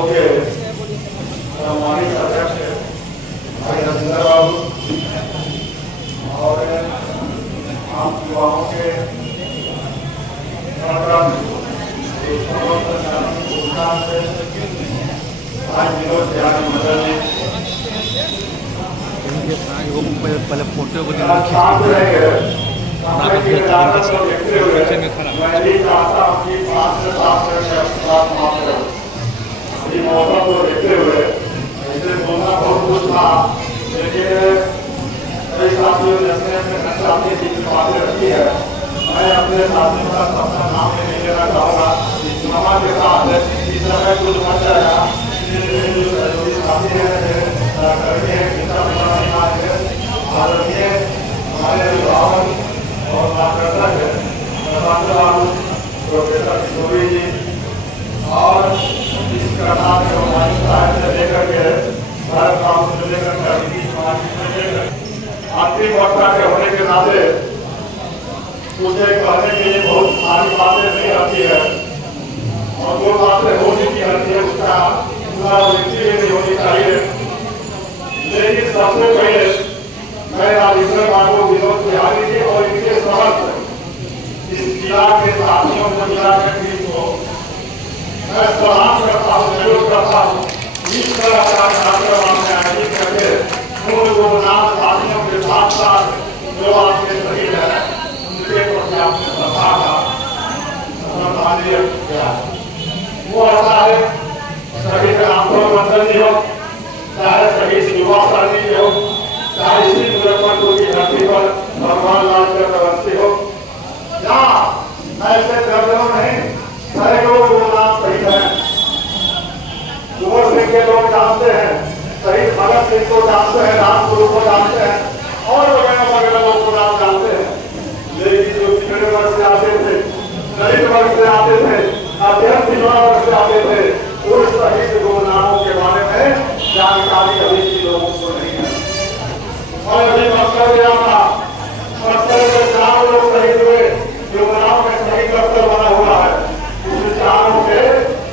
समारोह के सम्मानित अध्यक्ष भाई राजेंद्र बाबू और आम युवाओं के पहले फोटो को मौसम को देखते हुए ऐसे बोलना बहुत कुछ था, लेकिन कई साथियों ने अपने साथी की बातें रखी है। मैं अपने साथियों का सबका नाम नहीं लेना चाहूँगा। मामा के साथ इस तरह कुछ मच जाएगा। साथी है करके आदरणीय हमारे अभिभावक और मार्गदर्शक है प्रोफेसर किशोरी जी और इस कथा में हमारी सहायता लेकर के भारत काम से लेकर अंतिम वर्षा के होने के नाते मुझे कहने के लिए बहुत सारी बातें नहीं आती है और जो बातें होनी की आती है उसका पूरा व्यक्ति नहीं होनी चाहिए। लेकिन सबसे पहले मैं राजेंद्र बाबू विनोद बिहारी जी और इनके समस्त इस जिला के साथियों को जिला के टीम को मैं सलाम करता हूँ, जरूर करता हूँ। इस तरह का कार्यक्रम आपने आयोजित करके उन गुरुनाथ साथियों के साथ साथ जो आपके शहीद है उनके प्रति आपने श्रद्धांजलि किया। वो ऐसा है शहीद रामपुर मंडल जी हो, चाहे शहीद युवा साथी हो, चाहे इसी मुजफ्फरपुर की धरती पर भगवान लाल चंद्रवंशी हो, या ऐसे दर्जनों नहीं सारे लोग गुरुनाथ शहीद हैं। कुंवर सिंह के लोग जानते हैं, शहीद भगत सिंह को जानते हैं, रामगुरु को जानते हैं और वगैरह वगैरह लोग को नाम जानते हैं। लेकिन जो पिछड़े वर्ग से आते थे, दलित वर्ग से आते थे, अध्ययन पिछड़ा वर्ग से आते थे, उस शहीद गुरुनाथों के बारे में जानकारी अभी भी लोगों को नहीं है। और अभी मक्सर गया था, मक्सर में 4 लोग शहीद हुए, जो गाँव में शहीद दफ्तर बना हुआ है। उन 4 के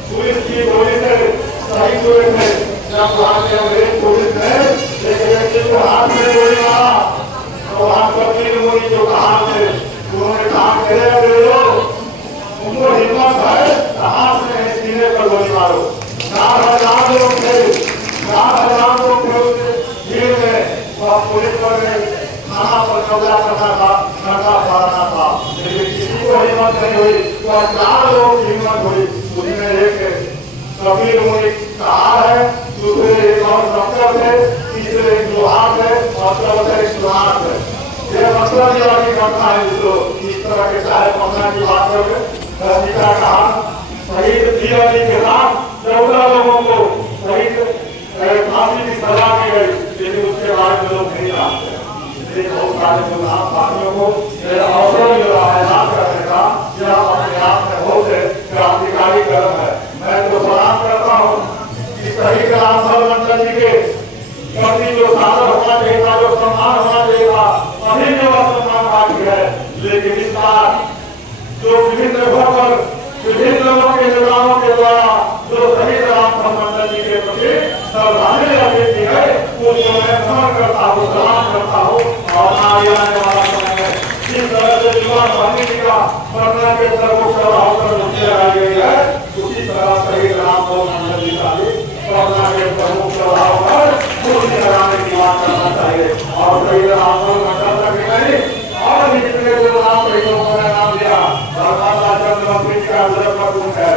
पुलिस की गोली से शहीद हुए थे। जब वहां के अंग्रेज पुलिस ने एक व्यक्ति को हाथ में गोली मारा तो वहां कबीर मुनि जो कहा थे, उन्होंने कहा उनको हिम्मत है हाथ में सीने पर गोली मारो। 4,000 लोग थे, 4,000 लोग थे उस भीड़ में और पुलिस पर थाना पर कब्जा करना था, नशा फैलाना था, लेकिन किसी को हिम्मत नहीं हुई। तो 4 लोग की हिम्मत हुई। उसमें एक कबीर मुनि कहा है, दूसरे एक और डॉक्टर थे, तीसरे एक लोहार थे और चौथे एक सुनार थे। ये मतलब ये वाली घटना है। जो इस तरह के चाहे पटना की बात करें, का कहा शहीद दियाली के साथ 14 लोगों को शहीद फांसी की सजा दी गई, लेकिन उसके बारे में लोग नहीं जानते। इसलिए बहुत सारे गुरुनाथ साथियों को अवसर मिल रहा है याद करने का, यह अपने आप में बहुत क्रांतिकारी कदम है। मैं तो सलाम करता हूँ कि शहीद रामपुर मंडल जी के प्रति जो सादर होना चाहिए था, जो सम्मान होना चाहिए था, अभी भी वह सम्मान बाकी है। लेकिन इस बार जो विभिन्न जगहों पर विभिन्न लोगों के नेताओं के द्वारा जो शहीद रामपुर मंडल जी के प्रति श्रद्धांजलि अर्पित की है, उसको मैं नमन करता हूँ, सलाम करता हूँ। और आने वाला समय में जिस तरह से युवा स्वामी का पटना के सर्वोच्च चौराहों पर मूर्ति लगाई गई है, उसी तरह शहीद रामपुर मंडल जी का भी पटना के प्रमुख चौराहों पर मूर्ति लगाने की बात करना चाहिए। और शहीद रामपुर मंडल तक नहीं और भी जितने गुरुनाथ शहीदों को नाम दिया, भगवान लाल चंद्रवंशी जी का मुजफ्फरपुर है,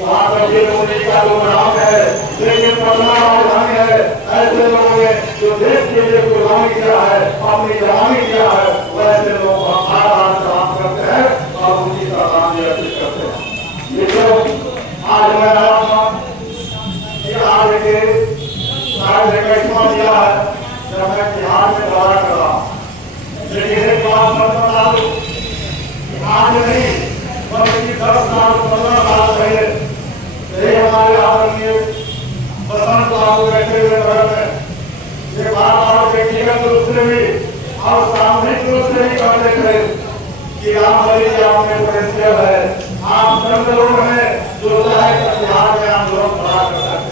वहाँ कबीर मुनि का जो नाम है, लेकिन पटना राजधानी है। ऐसे लोगों ने जो देश के लिए कुर्बानी किया है, अपनी जवानी किया है, वैसे लोग हर आज सलाम करते हैं और उनकी श्रद्धांजलि अर्पित करते हैं। देखो आज मैं आया था कि आज के शायद 21वां दिया है जब मैं बिहार में दौरा कर रहा हूँ। लेकिन एक बात बता दूं, आज नहीं बल्कि 10 साल 15 साल पहले यही हमारे आदरणीय बसंत बाबू बैठे हुए घर में ये बार व्यक्तिगत रूप से भी और सामूहिक रूप से भी कहते थे कि राम बलि आप में पोटेंशियल है, आप चंद लोग हैं जो चाहे बिहार में आंदोलन खड़ा कर सकते हैं।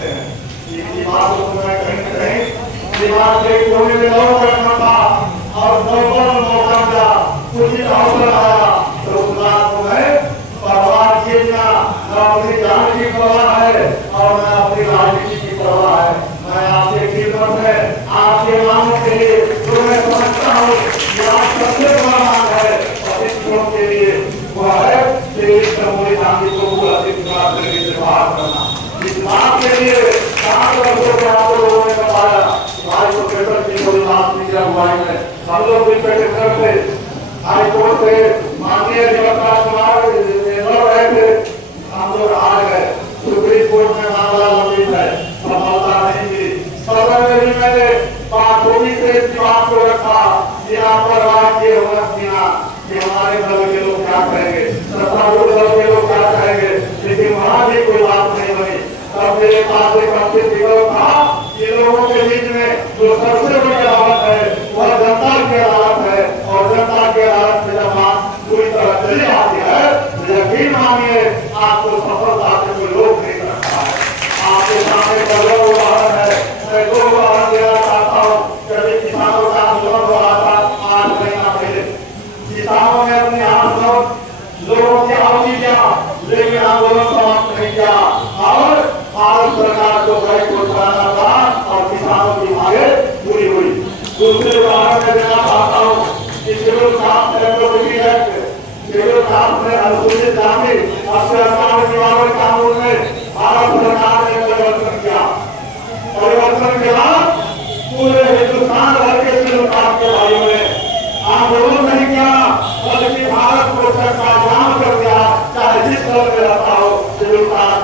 की परवाह है और न अपनी राजनीति की परवाह है। मैं आपके खिदमत में आपके मांगों के लिए जो मैं समझता हूँ यहाँ सबसे बड़ा मांग है अतिथियों के लिए वह है कि इस समूह गांधी को पूरा करके व्यवहार करना। इस बात के लिए 7 वर्षों में आप लोगों ने बताया भाई प्रोफेसर की कोई बात नहीं किया हुआ है। हम लोग भी प्रोफेसर थे हाई कोर्ट से माननीय अधिवक्ता चुनाव लड़ रहे थे, हम लोग हार गए। सुप्रीम कोर्ट में मामला लंबित है, सफलता नहीं मिली। सदन में भी मैंने बाखूबी से इस बात को रखा कि आप परवाह किए होना सीना कि हमारे दल के लोग क्या कहेंगे, सत्तारूढ़ दल के लोग क्या कहेंगे, लेकिन वहां भी कोई बात नहीं बनी। तब मेरे पास एक अच्छे विकल्प था कि लोगों के बीच में जो सबसे बड़ी अदालत है वह जनता की अदालत है और जनता की अदालत में जब बात पूरी तरह चली आती है तो यकीन मानिए आपको सफलता से कोई रोक नहीं सकता है। आपके सामने करोड़ों उदाहरण है, मैं 2 उदाहरण देना चाहता हूँ। कभी किसानों का आंदोलन हो रहा था 8 महीना पहले, किसानों ने अपने आंदोलन लोगों की आहुति दिया लेकिन आंदोलन समाप्त नहीं किया और भारत सरकार को गए को कराना पड़ा और किसानों की मांगें पूरी हुई। दूसरे उदाहरण में देना चाहता हूँ कि शेड्यूल कास्ट में अनुसूचित जाति अत्याचार निवारण कानून में भारत सरकार ने परिवर्तन किया। परिवर्तन के बाद पूरे हिंदुस्तान भर के शेड्यूल कास्ट के भाइयों ने आंदोलन नहीं किया बल्कि भारत को सरकार कर दिया। चाहे जिस दल में रहता हो शेड्यूल कास्ट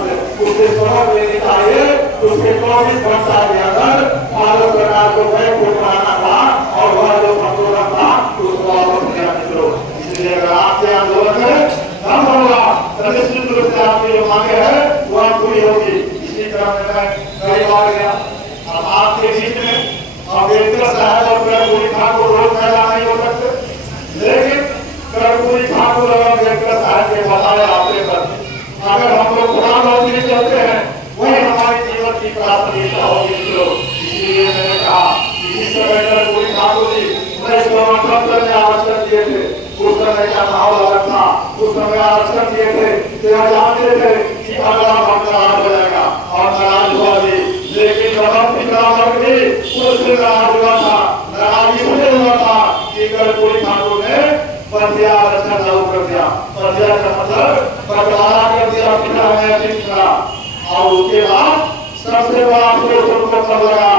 उसे सबक लेनी चाहिए। उसके 24 घंटा के अंदर भारत सरकार को गए को कराना था और वह जो आंदोलन था उसको वापस लेना मित्रों। इसलिए अगर आपके आंदोलन में दम होगा तो निश्चित रूप से आपकी जो मांगे है वह पूरी होगी। इसी तरह में मैं कई बार गया अब आपके बीच में अम्बेडकर साहब और कर्पूरी ठाकुर रोज मैदान नहीं हो सकते, लेकिन कर्पूरी ठाकुर और अम्बेडकर साहब के बताए रास्ते पर अगर हम लोग प्रधानमंत्री चलते हैं वही हमारी जीवन की प्राथमिकता होगी। इसलिए मैंने कहा इसी समय कर्पूरी ठाकुर जी 1978 में आरक्षण दिए थे, उस समय का माहौल अलग था। उस समय आरक्षण दिए थे तो जानते थे कि अगला नाराज हो जाएगा और नाराज हुआ भी, लेकिन उस नाराज हुआ था। नाराज इसलिए हुआ था कि कर्पूरी ठाकुर ने पंथिया आरक्षण लागू कर दिया। पंथिया का मतलब बंटवारा कर दिया बिना है और उसके बाद सबसे बड़ा उनको तब लगा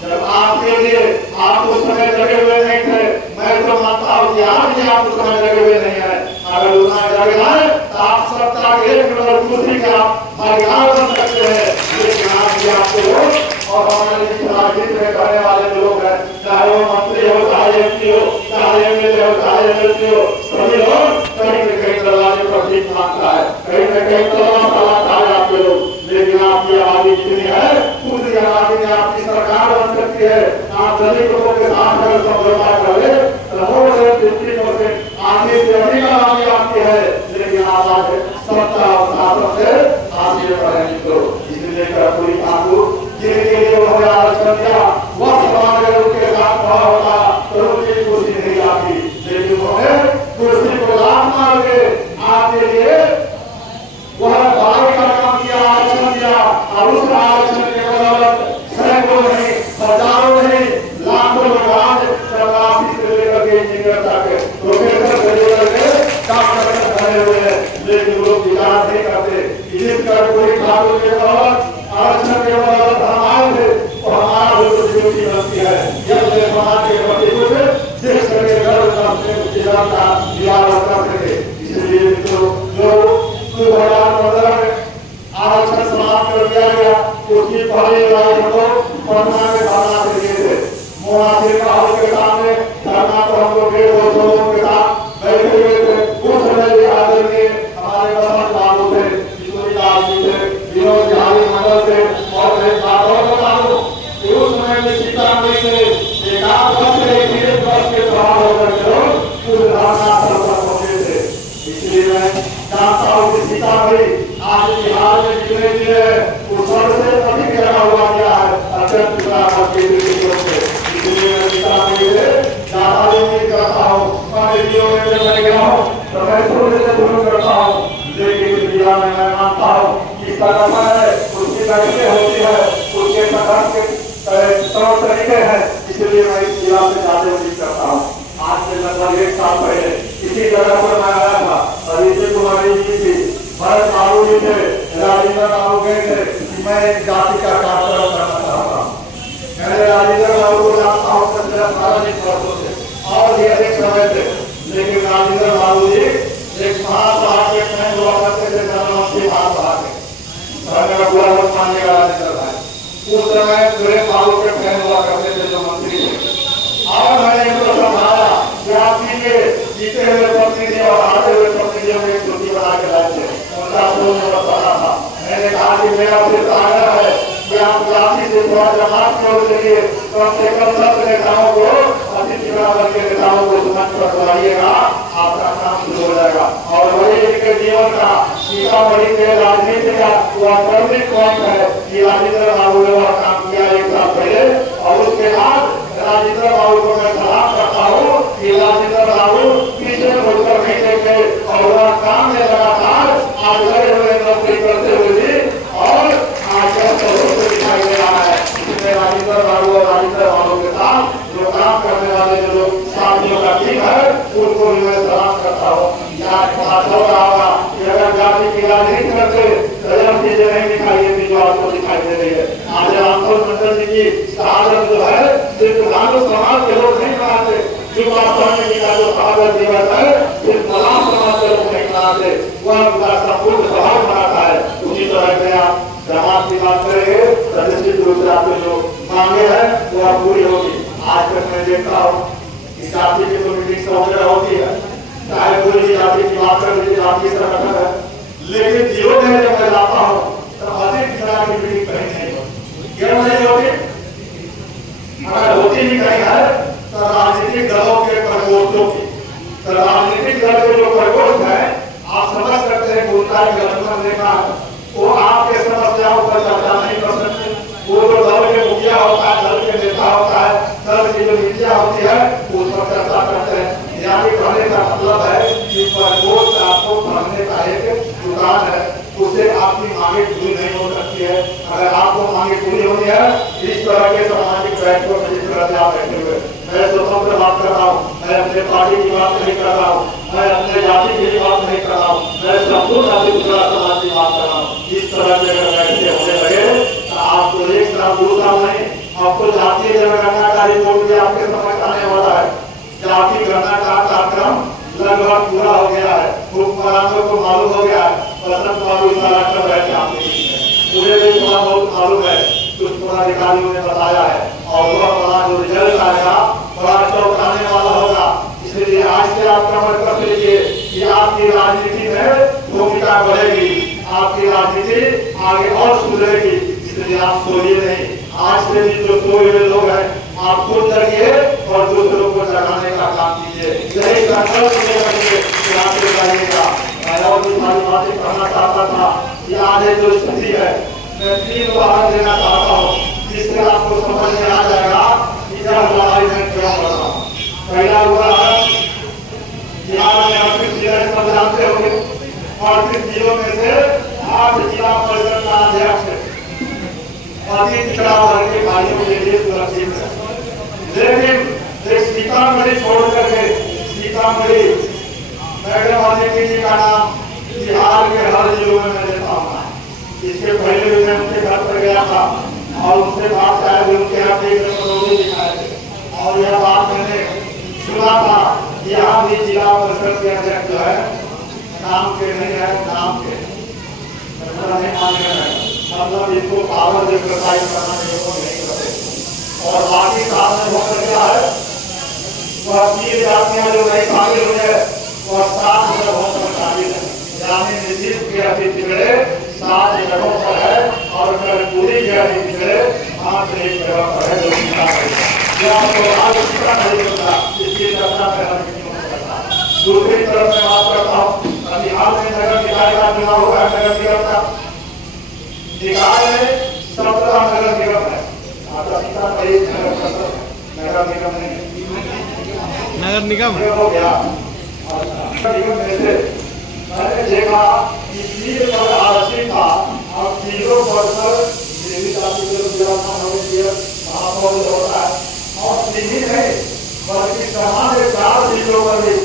जब आपके लिए आप उस समय लगे हुए नहीं थे। मैं तो मानता हूँ कि आज भी आप उस समय लगे हुए नहीं है। अगर उतना लगे है तो आप सत्ता के एक नंबर दूसरी का भागीदार बन सकते हैं। लेकिन आज भी आपको और हमारे राजनीति में करने वाले लोग हैं, चाहे वो मंत्री हो, चाहे एमपी हो, चाहे एमएलए हो, चाहे एमएलसी हो, सभी लोग कहीं न कहीं दरवाजे पर ठीक मांगता है, कहीं न कहीं तलाश है आपके लोग। लेकिन आपकी आबादी कितनी है उसी आबादी में आपकी सरकार बन सकती है। आप दलितों के साथ अगर समझौता कर ले तो 50% आगे से अधिक आबादी आपकी है, लेकिन आबाद सत्ता और शासन से हासिल करेंगे। तो इसलिए कर्पूरी ठाकुर जिनके लिए उन्होंने आरक्षण दिया वह समाज अगर उनके साथ खड़ा होता तो उनकी कुर्सी नहीं आती, लेकिन उन्होंने कुर्सी को लात मार के आपके लिए वह भाई का काम किया, आरक्षण दिया और उस आरक्षण के बदौलत सैकड़ों नहीं, हजारों नहीं, लाखों लोग आज चपरासी से लेकर के इंजीनियर तक प्रोफेसर से लेकर के डॉक्टर तक बने हुए हैं। लेकिन लोग विचार नहीं करते कि जिस कर्पूरी ठाकुर के बदौलत आरक्षण के बदौलत हम आए थे तो हमारा जो ड्यूटी बनती है यह समाज के प्रति कुछ देश के गर्व का निवारण कर सके। इसलिए जो 2015 में आरक्षण समाप्त कर दिया गया उसकी पहली लड़ाई हम लोग पटना में धरना से दिए थे। मोनासिर काहू के सामने धरना पर हम लोग 150 लोगों के साथ बैठे हुए थे। उस समय भी आदरणीय हमारे बसंत बाबू थे, किशोरीलाल जी थे, विनोद बिहारी मंडल थे और उस समय में सीतामढ़ी से एक बस के सवार होकर के लोग उस धरना स्थल पर पहुंचे थे। इसलिए मैं जानता हूँ कि सीतामढ़ी आज बिहार में जितने भी है वो सबसे अधिक लगा हुआ गया है अत्यंत से। इसलिए मैं सीतामढ़ी से ज्यादा उम्मीद करता हूँ। पंडितियों में जब मैं गया हूँ तो मैं थोड़े से शुरू करता हूँ, लेकिन मैं मानता हूँ कि भाषा है, उसकी बैठकें होती है, उसके प्रधान के तौर तरीके हैं, इसलिए मैं इस जिला में ज्यादा उम्मीद करता हूँ। आज से लगभग 1 साल पहले इसी जगह पर मैं आया था, अदिति कुमारी जी थी, भरत बाबू जी थे, राजेंद्र बाबू गए थे कि मैं एक जाति का कार्यक्रम करना चाहता हूँ। मैंने राजेंद्र बाबू को जानता हूँ, मेरा सारा दिन वर्षों से और भी अधिक समय थे, लेकिन राजेंद्र बाबू जी एक महासभा के फैन हुआ करते थे, प्रधानमंत्री महासभा के पूरा वोट मानने का राजेंद्र भाई उस समय मेरे बाबू के फैन हुआ करते थे जो मंत्री थे। और मैंने इनको समझाया कि आप जीते हुए प्रतिनिधि और हारे हुए प्रतिनिधियों में सूची बना के लाए थे, उनका सोच बताना था। मैंने कहा कि मेरा सिर्फ आग्रह है कि आप जाति से थोड़ा जमात की ओर देखिए, कम से कम सब नेताओं को, अतिथि बराबर के नेताओं को मंच पर बुलाइएगा, आपका काम शुरू हो जाएगा। और वही इनके जीवन का सीतामढ़ी के राजनीति का वह प्रमुख पॉइंट है कि राजेंद्र बाबू ने वह काम किया 1 साल पहले। और उसके बाद राजेंद्र बाबू को मैं सलाह करता हूँ कि राजेंद्र बाबू पीछे मुड़कर नहीं देखे और वह काम में लगातार आज लगे हुए नौकरी करते हुए भी और आज दिखाई दे रहा है। इसमें राजेंद्र बाबू और राजेंद्र बाबू के साथ जो काम करने वाले जो लोग साथियों का टीम है, उनको भी मैं सलाम करता हूँ। अगर जाति की राजनीति करते तो चीजें नहीं दिखाई देती जो आपको दिखाई दे रही है। आज रामफल मंडल जी की शहादत जो है सिर्फ धानु समाज के लोग नहीं मनाते, युवा स्वामी का जो शहादत दिवस है सिर्फ मलाम समाज के लोग नहीं मनाते, वह उनका संपूर्ण स्वभाव मनाता है। उसी तरह से आप जमात की बात करेंगे तो निश्चित रूप से आपके जो मांगे हैं वह पूरी होगी। आज तक मैं देखता हूँ कि जाति की तो मीटिंग वगैरह होती है, चाहे पूरी जाति की बात कर लीजिए, जाति संगठन है, लेकिन जिलों में जब मैं जाता हूँ तो अधिक तरह की मीटिंग कहीं नहीं होती। क्यों नहीं होती? अगर होती भी कहीं है तो राजनीतिक दलों के प्रकोष्ठों की, तो राजनीतिक दल के जो प्रकोष्ठ है आप समझ सकते हैं कि उनका गठबंधन देखा है, वो आपके समस्याओं पर चर्चा नहीं कर सकते। वो जो दल के मुखिया होता है, दल के नेता होता है, दल की जो मीडिया होती है उस पर चर्चा करते हैं। यानी कहने का मतलब है कि प्रकोष्ठ आपको पढ़ने का एक दुकान है, उससे आपकी मांगे पूरी नहीं हो सकती है। अगर आपको मांगे पूरी होनी है इस तरह के सामाजिक बैठकों में जिस तरह से आप बैठे हुए, मैं स्वतंत्र बात कर रहा हूँ, मैं अपने पार्टी की बात नहीं कर रहा हूँ, मैं अपने जाति की बात नहीं कर रहा हूँ, मैं संपूर्ण समाज की बात कर रहा हूँ। इस तरह से अगर बैठके होने लगे तो आपको 1 साल 2 साल नहीं, आपको जातीय जनगणना का रिपोर्ट भी आपके समझ आने वाला है। जाति गणना का कार्यक्रम लगभग पूरा हो गया है, हुक्मरानों को मालूम हो गया है, बसंत बाबू सारा कर रहे थे आपके बीच में, मुझे भी थोड़ा बहुत मालूम है, कुछ पदाधिकारियों ने बताया है और वह बड़ा जो रिजल्ट आएगा बड़ा चौंकाने वाला होगा। इसलिए आज से आप कमर कर लीजिए कि आपकी राजनीति में भूमिका बढ़ेगी, आपकी राजनीति आगे और सुधरेगी। इसलिए आप सोइए नहीं, आज से भी जो सोए हुए लोग हैं आप खुद जगिए और दूसरों को जगाने का काम कीजिए। यही संकल्प जाइएगा। मैं और तुम्हारी बातें करना चाहता था कि आज जो स्थिति है मैं 3 उदाहरण देना चाहता हूँ जिससे आपको समझ में आ जाएगा कि यह लड़ाई में क्यों लड़ रहा हूँ। पहला उदाहरण, बिहार में 38 जिले सब जानते होंगे, 38 जिलों में से 8 जिला परिषद का अध्यक्ष है, अति पिछड़ा वर्ग के भाइयों के लिए सुरक्षित है। लेकिन एक सीतामढ़ी छोड़ करके, सीतामढ़ी मैडम अदिति जी का नाम बिहार के हर जिलों में मैं लेता हूँ। इसके पहले भी मैं उनके घर पर गया था और उनसे बात शायद उनके यहाँ देखने दिखाए थे और यह बात मैंने सुना था कि यहाँ भी जिला परिषद के अध्यक्ष जो है नाम के नहीं है, नाम के नहीं माने हैं, मतलब इनको पावर जो प्रसारित करना नहीं करते। और बाकी सामने होकर क्या है वह 3 जातियां जो नहीं शामिल हुई है वह 7 होकर शामिल है, यानी निश्चित के अतिथि मेरे 7 जगहों पर है और पूरी के अतिथि मेरे 5 एक जगह पर है जो आपको आज उसका नहीं होता, इसकी चर्चा करना नहीं हो सकता। दूसरी तरफ मैं बात करता हूँ, बिहार में नगर निकाय का चुनाव हुआ है, नगर निगम का निकाय में 17 नगर निगम है, नगर निगम हो गया। निगम में से मैंने देखा कि 3 पद आरक्षित था अब तीनों वर्कर देवी जाति के विवाह होने महापौर होता है और नहीं है बल्कि समाज के 4 जिलों पर भी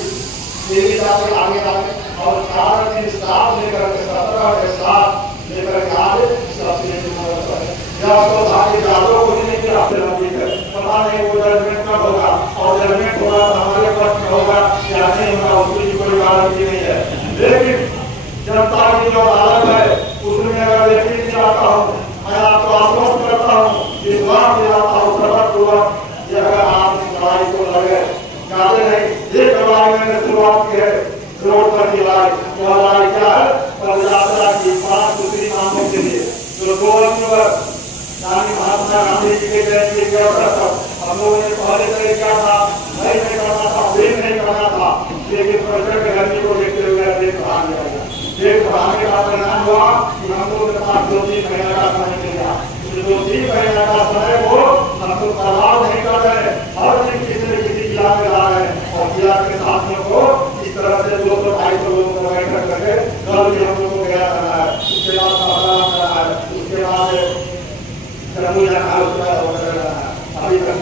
देवी जाति आगे आगे और 4 दिन स्टाफ लेकर के 17 के साथ लेकर के आगे सबसे या तो भाई जादों को नहीं किया पता नहीं वो जजमेंट कब होगा और जजमेंट होगा तो हमारे पक्ष में होगा या नहीं होगा उसकी कोई गारंटी नहीं है। लेकिन जनता की जो अदालत है उसमें अगर यकीन दिलाता हूँ मैं आपको आश्वस्त करता हूँ विश्वास दिलाता हूँ सर्वपूर्वक ये अगर आप इस लड़ाई को लगे ज्यादा नहीं एक लड़ाई मैंने शुरुआत की है रोड पर की लड़ाई वो लड़ाई क्या है पद यात्रा की 5 दूसरी मांगों के लिए जो 2 अक्टूबर यानी महात्मा गांधी जी के जयंती के अवसर पर हम लोगों ने पहले तय किया था नहीं करना था फिर नहीं करना था लेकिन प्रचंड गर्मी को देखते हुए देश बढ़ाने लगा। देश बढ़ाने का परिणाम हुआ कि हम लोगों के पास 2-3 महीने का समय मिल गया। 2-3 महीने का समय को हम लोग बर्बाद नहीं कर रहे हर दिन किसी न किसी जिला में ला रहे हैं और जिला के साथियों को इस तरह से 200-250 लोगों को बैठक करके कल भी हम लोगों को गया करना है उसके बाद करना है उसके बाद अभी तक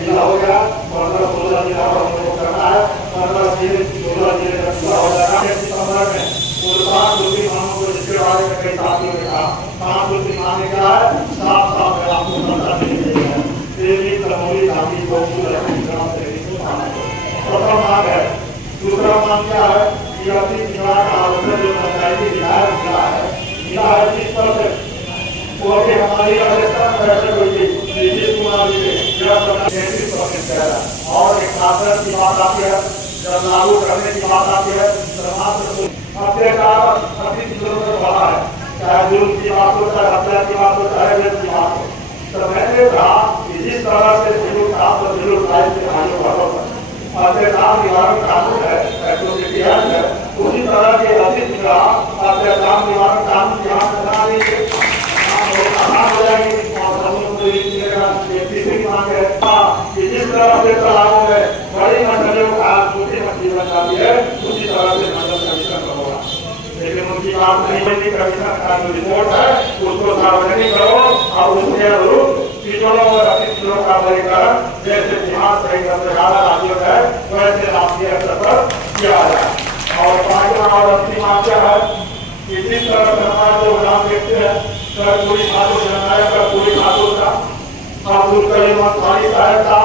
जिला हो गया 15-16 जिला हम लोग करना है 15-16 जिले का जिला हो जाएगा। सितंबर में पूर्वांग दूसरी मांगों को जिसके बारे में कई साथियों ने कहा 5 दूसरी मांगे क्या है साफ आपको पता नहीं देगा देवी तमोली घाटी को प्रथम मांग है। दूसरा मांग क्या है कि अति जिला का अवसर जो पंचायती विधायक जिला है किस पर से वो भी हमारी अध्यक्षता में बैठक हुई थी नीतीश कुमार जी ने 33% और एक शासन की बात आती है जब लागू करने की बात आती है अत्याचार प्रति किलोमीटर बढ़ा है चाहे जुल्म की बात हो चाहे हत्या की बात हो चाहे रेप की बात हो। तो मैंने कहा कि जिस तरह से सिविल कानून सिविल राइट के भाइयों बहनों पर अत्याचार निवारण कानून है एट्रोसिटी एक्ट है उसी तरह के अधिक अत्याचार निवारण कानून यहाँ बना लीजिए हो जाएगी तीसरी मांग है कि जिस तरह से तालाबों में बड़ी मछलियों का छोटी मछली बन जाती है उसी तरह से मंडल कमीशन होगा। लेकिन उनकी बात नहीं बनी कमीशन का जो रिपोर्ट है उसको सार्वजनिक करो और उसके अनुरूप किलों और अति किलों का वर्गीकरण जैसे बिहार सहित ज्यादा राज्यों है वैसे राष्ट्रीय स्तर पर किया जाए। और 5वां और अंतिम मांग क्या है कि जिस तरह से हमारे जो नाम देखते हैं पूरी ठाकुर जननायक का पूरी ठाकुर का अब्दुल करीम अंसारी साहब का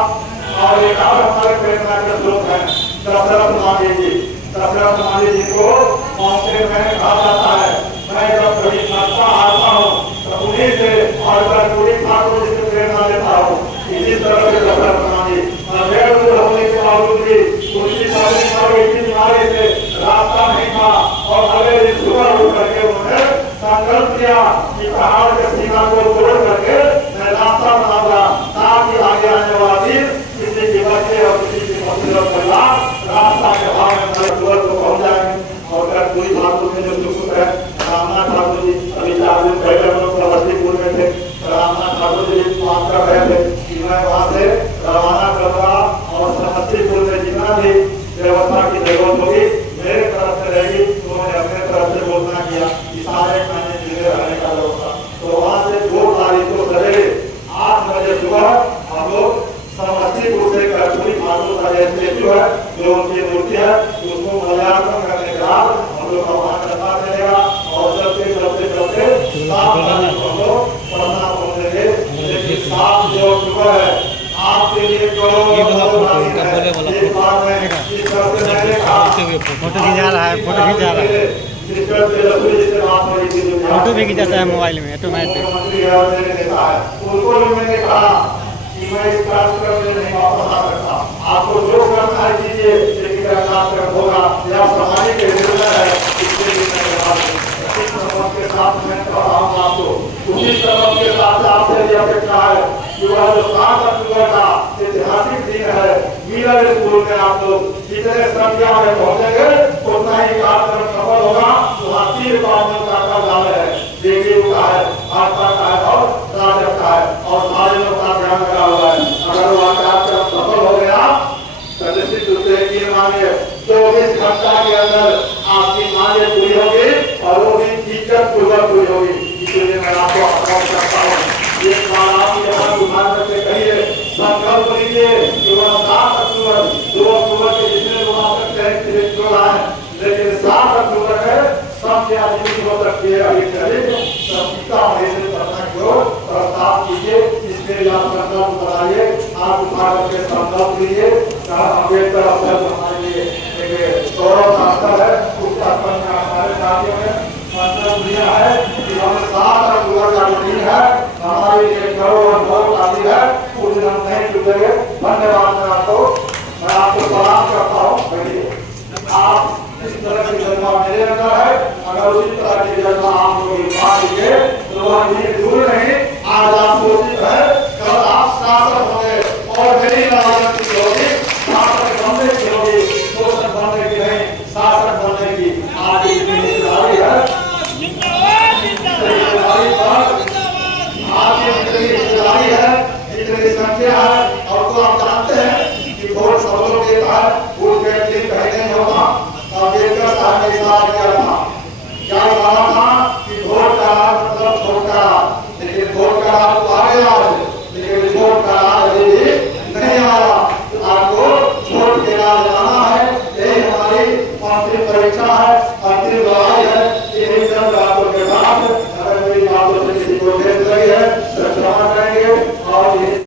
और एक और हमारे प्रेरणा के स्रोत हैं दशरथ मांझी जी। दशरथ मांझी जी को मौके में कहा जाता है मैं जब कभी भाजपा आता हूँ तो उन्हीं से और पूरी ठाकुर जी से प्रेरणा लेता हूँ। इसी तरह से दशरथ मांझी होने के बावजूद भी उनकी बीमारी से रास्ता नहीं था और अगले दिन सुबह उठ करके उन्होंने संकल्प किया कि पहाड़ के सीमा को तोड़ करके मैं रास्ता बनाऊंगा ताकि आगे आने वाला दिन किसी के बच्चे और किसी की मुसीबत परिवार रास्ता के भाव में तुरंत को पहुंच जाएंगे। और अगर पूरी ठाकुर में जो सुख है रामनाथ ठाकुर जी अभी 4 दिन पहले हम लोग समस्तीपुर में थे रामनाथ ठाकुर जी बात कर रहे थे कि मैं वहाँ से रवाना करूंगा और समस्तीपुर में जितना भी व्यवस्था की जरूरत होगी मेरे तरफ से रहेगी तो उन्होंने अपने तरफ से घोषणा किया कि सारे महीने जिले रहने का व्यवस्था। तो वहाँ से 2 तारीख को सवेरे 8 बजे सुबह हम लोग समस्तीपुर से कर्पूरी ठाकुर का जो स्टेचू है जो उनकी मूर्ति है उसको मूल्यांकन करने के बाद हम लोग का वहाँ करना चलेगा और सबसे चलते 7 तारीख को हम लोग पटना पहुँचेंगे। लेकिन 7 जो अक्टूबर है आपके लिए जो फोटो खींचा रहा है फोटो भी खींचाता है मोबाइल में ऑटोमेटिक। उनको भी मैंने कहा कि मैं इस कार्यक्रम में नहीं वापस आ सकता आपको जो करना है कीजिए लेकिन कार्यक्रम होगा या समाज के निर्णय है इसके लिए के साथ मैं कह रहा हूँ आपको उसी सबक के साथ आपसे ये अपेक्षा है कि वह जो 7 अक्टूबर का ऐतिहासिक दिन है मिलर स्कूल में आप लोग जितने संख्या में पहुंचेंगे उतना ही कार्यक्रम सफल होगा। वहाँ 3 पार्टियों का कार्यालय है जेडीयू का है भाजपा का है और राजद का है और सारे लोग का ध्यान रखा हुआ है। अगर वह कार्यक्रम सफल हो गया तो निश्चित रूप से की मांगे 24 घंटा के अंदर आपकी मांगे पूरी होगी और वो भी इज्जत पूर्वक पूरी होगी। लिए मैं आपको आह्वान करता हूँ, एक बार आप यहाँ उठा करके कहिए, संकल्प लीजिए कि वह 7 अक्टूबर 2 अक्टूबर के जितने लोग आ सकते हैं इलेक्ट्रोल आए, लेकिन 7 अक्टूबर है सबसे अधिक हो सकती है अभी करीब सबका आयोजन करना को प्रस्ताव कीजिए। इसके लिए आप संकल्प बनाइए, आप उठा करके संकल्प लीजिए। अम्बेडकर अवसर हमारे लिए एक गौरव का अवसर है, उस अवसर में हमारे साथियों ने संकल्प लिया है कि हम 7 अक्टूबर का दिन है हमारे लिए गौरव बहुत आदि है, उस दिन हम नहीं छूटेंगे। धन्यवाद। मैं आपको सलाम करता हूँ। आप इस तरह की जज्बा मेरे अंदर है, अगर उसी तरह की जज्बा आप लोग पा लीजिए तो वह दूर नहीं, आज आप सोचित है